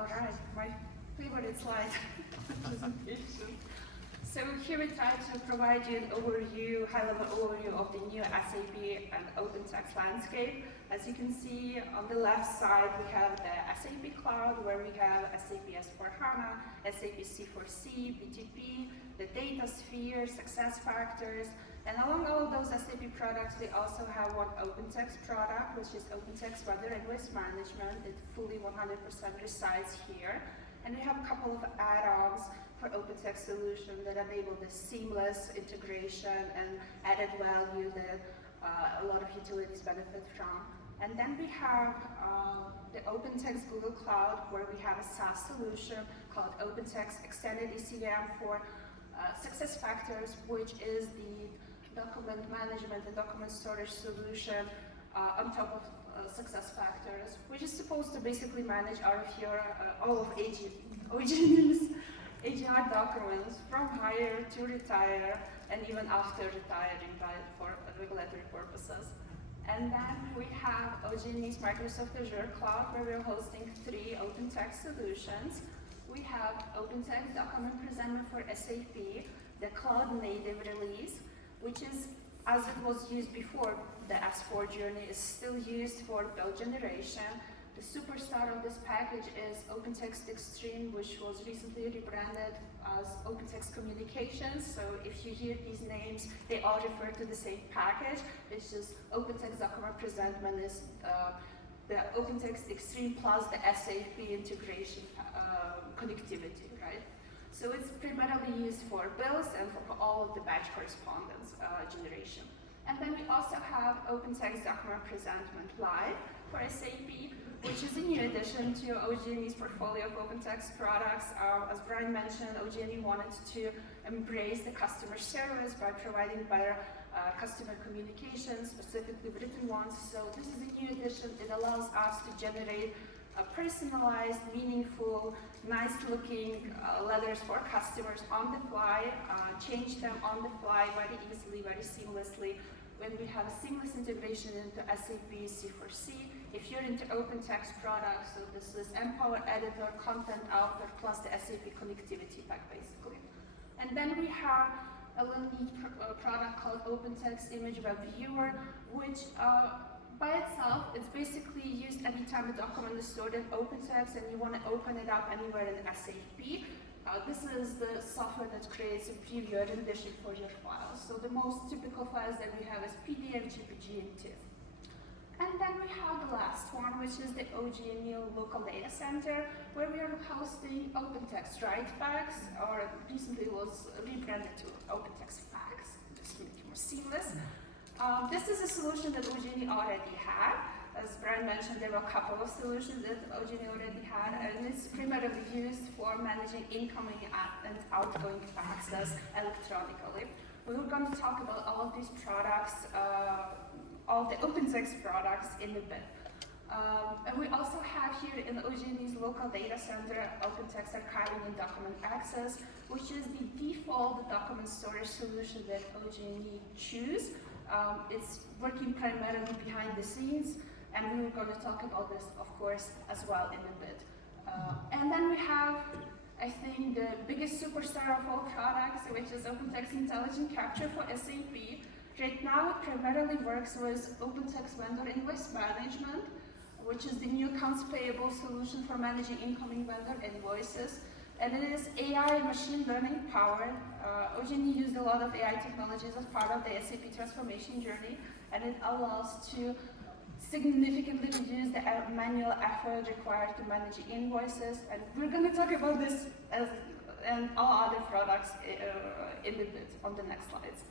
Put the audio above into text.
All right, my favorite slide presentation. So here we try to provide you an overview, high-level overview of the new SAP and OpenText landscape. As you can see on the left side, we have the SAP Cloud, where we have SAP S/4HANA, SAP C4C, BTP, the DataSphere, SuccessFactors, and along all of those SAP products, we also have one OpenText product, which is OpenText Vendor Invoice Management. It fully 100% resides here. And we have a couple of add-ons for OpenText solution that enable the seamless integration and added value that a lot of utilities benefit from. And then we have the OpenText Google Cloud, where we have a SaaS solution called OpenText Extended ECM for SuccessFactors, which is the document management and document storage solution on top of SuccessFactors, which is supposed to basically manage all of OG&E's AGR documents from hire to retire, and even after retiring, for regulatory purposes. And then we have OG&E's Microsoft Azure Cloud, where we're hosting 3 OpenText solutions. We have OpenText Document Presentment for SAP, the cloud native release, which is, as it was used before, the S4 journey is still used for build generation. The superstar of this package is OpenText Extreme, which was recently rebranded as OpenText Communications. So if you hear these names, they all refer to the same package. It's just OpenText Document Presentment is the OpenText Extreme plus the SAP integration connectivity, right? So it's primarily used for bills and for all of the batch correspondence generation. And then we also have OpenText Document Presentment Live for SAP, which is a new addition to OG&E's portfolio of OpenText products. As Bryan mentioned, OG&E wanted to embrace the customer service by providing better customer communication, specifically written ones. So this is a new addition. It allows us to generate personalized, meaningful, nice-looking letters for customers on the fly, change them on the fly very easily, very seamlessly. When we have a seamless integration into SAP C4C, if you're into OpenText products, so this is Empower Editor, Content Author, plus the SAP connectivity pack, basically. And then we have a little neat product called OpenText Image Web Viewer, which by itself, it's basically used anytime a document is stored in OpenText and you want to open it up anywhere in SAP. This is the software that creates a preview or rendition for your files. So the most typical files that we have is PDF, JPG, and TIFF. And then we have the last one, which is the OG&E Local Data Center, where we are hosting OpenText WriteFax, or recently was rebranded to OpenText Fax, just to make it more seamless. This is a solution that OG&E already had. As Bryan mentioned, there were a couple of solutions that OG&E already had, and it's primarily used for managing incoming and outgoing faxes electronically. We were going to talk about all of these products, all the OpenText products in a bit. And we also have here in OG&E's local data center, OpenText Archiving and Document Access, which is the default document storage solution that OG&E choose. It's working primarily behind the scenes, and we were going to talk about this, of course, as well in a bit. And then we have, I think, the biggest superstar of all products, which is OpenText Intelligent Capture for SAP. Right now, it primarily works with OpenText Vendor Invoice Management, which is the new accounts payable solution for managing incoming vendor invoices. And it is AI and machine learning powered. OG&E used a lot of AI technologies as part of the SAP transformation journey, and it allows to significantly reduce the manual effort required to manage invoices. And we're going to talk about this and all other products in a bit on the next slides.